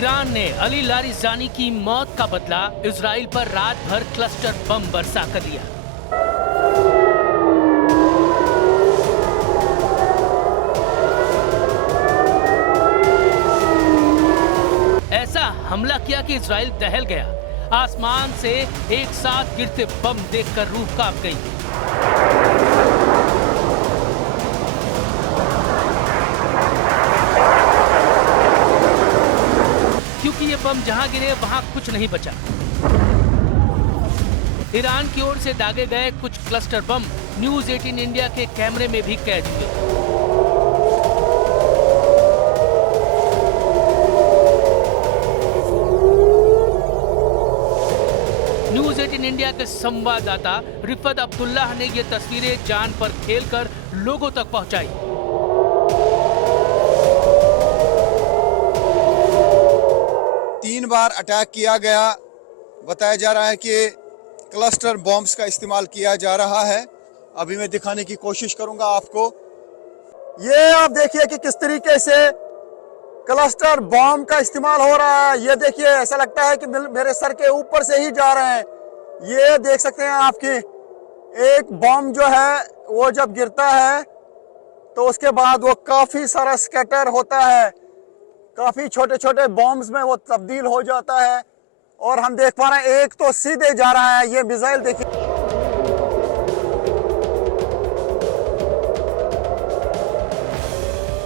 Iran ने Ali Larijani की मौत का बदला इजराइल पर रात भर क्लस्टर बम बरसा कर लिया। ऐसा हमला किया कि इजराइल दहल गया। आसमान से एक साथ गिरते बम देखकर रूह कांप गई। क्योंकि ये बम जहां गिरे वहां कुछ नहीं बचा। ईरान की ओर से दागे गए कुछ क्लस्टर बम न्यूज 18 इंडिया के कैमरे में भी कैद हुए। न्यूज 18 इंडिया के संवाददाता रिफत अब्दुल्लाह ने ये तस्वीरें जान पर खेलकर लोगों तक पहुंचाई। तीन बार अटैक किया गया। बताया जा रहा है कि क्लस्टर बॉम्ब्स का इस्तेमाल किया जा रहा है। अभी मैं दिखाने की कोशिश करूंगा आपको। ये आप देखिए कि किस तरीके से क्लस्टर बॉम्ब का इस्तेमाल हो रहा है। ये देखिए, ऐसा लगता है कि मेरे सर के ऊपर से ही जा रहे हैं। ये देख सकते हैं आपकी एक बॉम्ब जो है वो जब गिरता है तो उसके बाद वो काफी सारा स्कैटर होता है, काफी छोटे छोटे बॉम्ब्स में वो तब्दील हो जाता है। और हम देख पा रहे हैं एक तो सीधे जा रहा है। ये मिसाइल देखिए।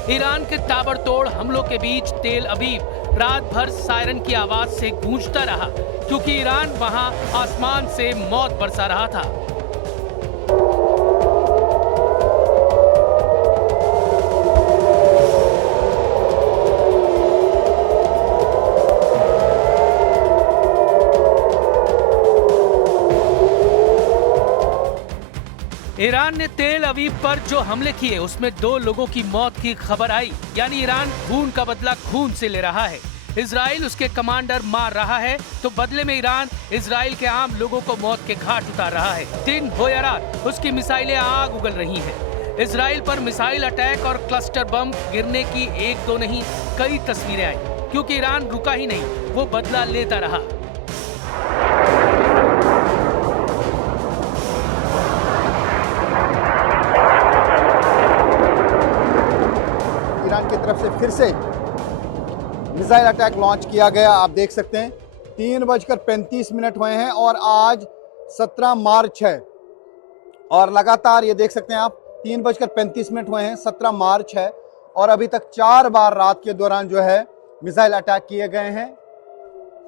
ईरान के ताबड़तोड़ हमलों के बीच तेल अवीव रात भर सायरन की आवाज से गूंजता रहा, क्योंकि ईरान वहां आसमान से मौत बरसा रहा था। ईरान ने तेल अवीव पर जो हमले किए उसमें 2 लोगों की मौत की खबर आई। यानी ईरान खून का बदला खून से ले रहा है। इजराइल उसके कमांडर मार रहा है तो बदले में ईरान इजराइल के आम लोगों को मौत के घाट उतार रहा है। दिन हो या रात उसकी मिसाइलें आग उगल रही हैं। इजराइल पर मिसाइल अटैक और क्लस्टर बम गिरने की एक दो नहीं कई तस्वीरें आई, क्योंकि ईरान रुका ही नहीं, वो बदला लेता रहा। ईरान की तरफ से फिर से मिसाइल अटैक लॉन्च किया गया। आप देख सकते हैं 3:35 हुए हैं और आज 17 मार्च है। और लगातार ये देख सकते हैं आप 3:35 हुए हैं, 17 मार्च है और अभी तक 4 बार रात के दौरान जो है मिसाइल अटैक किए गए हैं।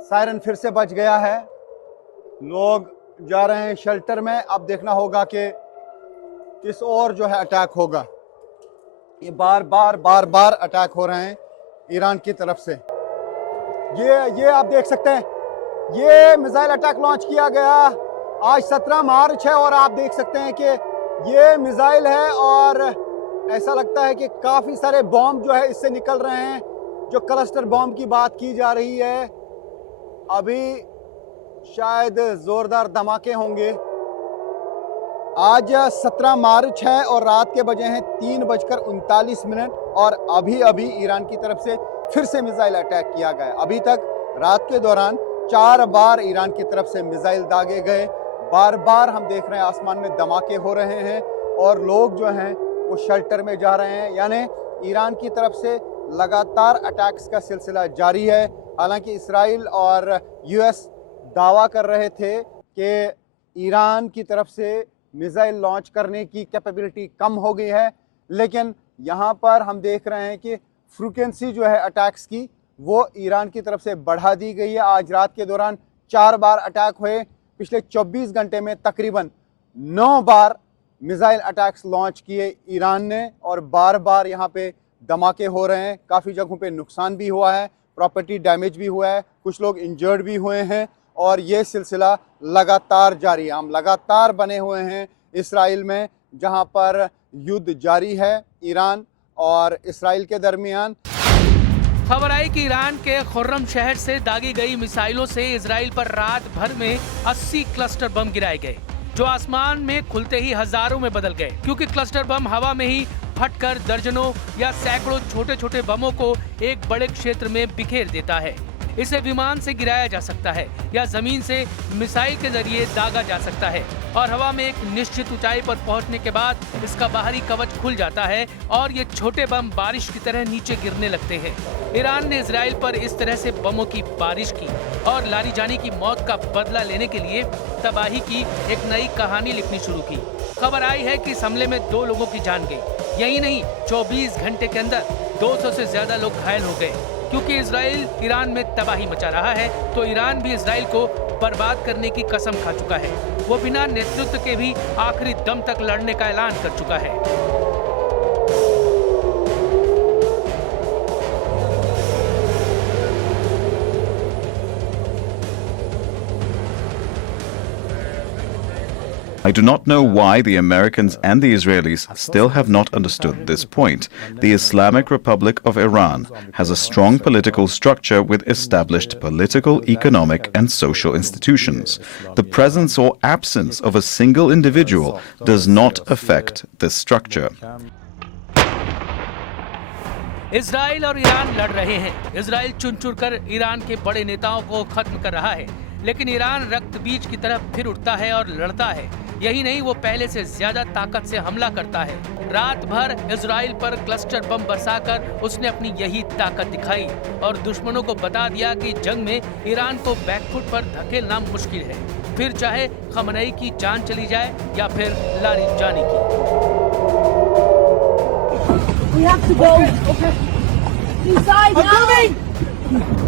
सायरन फिर से बज गया है। लोग जा रहे हैं शेल्टर में। अब देखना होगा कि किस और जो है अटैक होगा। ये बार बार अटैक हो रहे हैं ईरान की तरफ से। ये आप देख सकते हैं, ये मिसाइल अटैक लॉन्च किया गया आज 17 मार्च है और आप देख सकते हैं कि ये मिसाइल है और ऐसा लगता है कि काफी सारे बॉम्ब जो है इससे निकल रहे हैं। जो क्लस्टर बॉम्ब की बात की जा रही है, अभी शायद जोरदार धमाके होंगे। आज 17 मार्च है और रात के बजे हैं 3:39 और अभी ईरान की तरफ से फिर से मिसाइल अटैक किया गया। अभी तक रात के दौरान 4 बार ईरान की तरफ से मिसाइल दागे गए। बार बार हम देख रहे हैं आसमान में धमाके हो रहे हैं और लोग जो हैं वो शेल्टर में जा रहे हैं। यानी ईरान की तरफ से लगातार अटैक्स का सिलसिला जारी है। हालांकि इसराइल और यूएस दावा कर रहे थे कि ईरान की तरफ से मिसाइल लॉन्च करने की कैपेबिलिटी कम हो गई है, लेकिन यहाँ पर हम देख रहे हैं कि फ्रीक्वेंसी जो है अटैक्स की वो ईरान की तरफ से बढ़ा दी गई है। आज रात के दौरान 4 बार अटैक हुए। पिछले 24 घंटे में तकरीबन 9 बार मिसाइल अटैक्स लॉन्च किए ईरान ने और बार बार यहाँ पे धमाके हो रहे हैं। काफ़ी जगहों पे नुकसान भी हुआ है, प्रॉपर्टी डैमेज भी हुआ है, कुछ लोग इंजर्ड भी हुए हैं और ये सिलसिला लगातार जारी है। हम लगातार बने हुए हैं इसराइल में, जहां पर युद्ध जारी है ईरान और इसराइल के दरमियान। खबर आई कि ईरान के खुर्रम शहर से दागी गई मिसाइलों से इजराइल पर रात भर में 80 क्लस्टर बम गिराए गए, जो आसमान में खुलते ही हजारों में बदल गए, क्योंकि क्लस्टर बम हवा में ही फटकर दर्जनों या सैकड़ों छोटे छोटे बमों को एक बड़े क्षेत्र में बिखेर देता है। इसे विमान से गिराया जा सकता है या जमीन से मिसाइल के जरिए दागा जा सकता है और हवा में एक निश्चित ऊंचाई पर पहुंचने के बाद इसका बाहरी कवच खुल जाता है और ये छोटे बम बारिश की तरह नीचे गिरने लगते हैं। ईरान ने इजराइल पर इस तरह से बमों की बारिश की और लारी जानी की मौत का बदला लेने के लिए तबाही की एक नई कहानी लिखनी शुरू की। खबर आई है कि इस हमले में 2 लोगों की जान गई। यही नहीं, 24 घंटे के अंदर 200 से ज्यादा लोग घायल हो गए। क्योंकि इजराइल ईरान में तबाही मचा रहा है तो ईरान भी इजराइल को बर्बाद करने की कसम खा चुका है। वो बिना नेतृत्व के भी आखिरी दम तक लड़ने का ऐलान कर चुका है। I do not know why the Americans and the Israelis still have not understood this point. The Islamic Republic of Iran has a strong political structure with established political, economic, and social institutions. The presence or absence of a single individual does not affect this structure. Israel और Iran लड़ रहे हैं। Israel चुन-चुन कर Iran के बड़े नेताओं को खत्म कर रहा है, लेकिन ईरान रक्त बीज की तरफ फिर उठता है और लड़ता है। यही नहीं, वो पहले से ज्यादा ताकत से हमला करता है। रात भर इजराइल पर क्लस्टर बम बरसाकर उसने अपनी यही ताकत दिखाई और दुश्मनों को बता दिया कि जंग में ईरान को बैकफुट पर धकेलना मुश्किल है, फिर चाहे खमनई की जान चली जाए या फिर लारी जानी की। We have to go. Okay. Inside now.